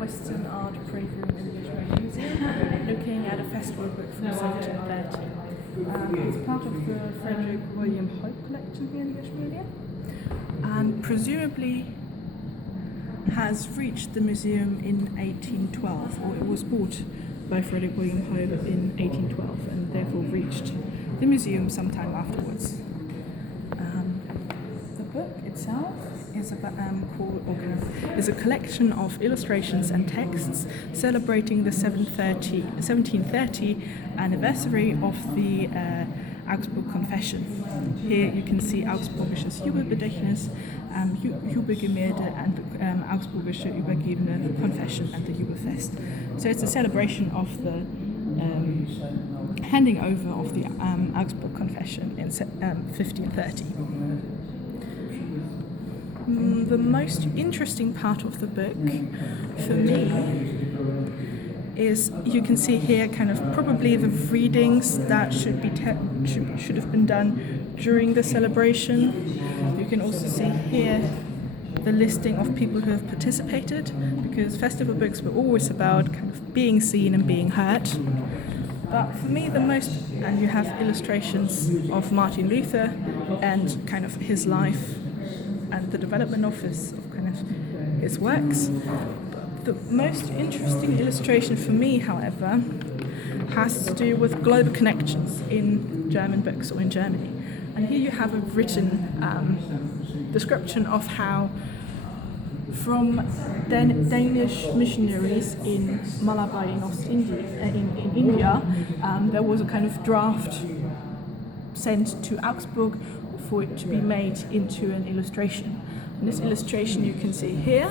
Western art preview in the Ashmolean Museum, looking at a festival book from 1730. It's part of the Frederick William Hope collection here in the Ashmolean, and presumably has reached the museum in 1812, or it was bought by Frederick William Hope in 1812 and therefore reached the museum sometime afterwards. The book itself is a collection of illustrations and texts celebrating the 1730 anniversary of the Augsburg Confession. Here you can see Augsburgisches Jubelbedächtnis, Jubelgemälde, and Augsburgische übergebene Confession and the Jubelfest. So it's a celebration of the handing over of the Augsburg Confession in 1530. The most interesting part of the book for me is, you can see here kind of probably the readings that should have been done during the celebration. You can also see here the listing of people who have participated, because festival books were always about kind of being seen and being heard. But for me the most, and you have illustrations of Martin Luther and kind of his life and the development of his works. The most interesting illustration for me, however, has to do with global connections in German books or in Germany. And here you have a written description of how, from Danish missionaries in Malabar in India, there was a kind of draft sent to Augsburg for it to be made into an illustration. And this illustration you can see here.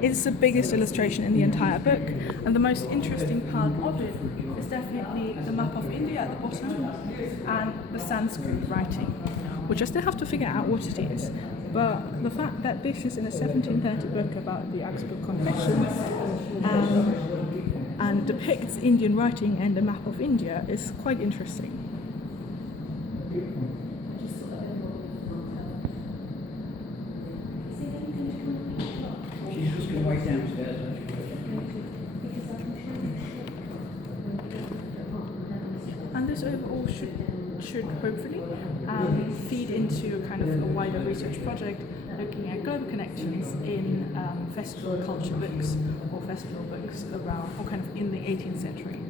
It's the biggest illustration in the entire book, and the most interesting part of it is definitely the map of India at the bottom and the Sanskrit writing, which I still have to figure out what it is. But the fact that this is in a 1730 book about the Augsburg Confession and depicts Indian writing and the map of India is quite interesting. And this overall should hopefully feed into kind of a wider research project looking at global connections in festival culture books or festival books around, or kind of in the 18th century.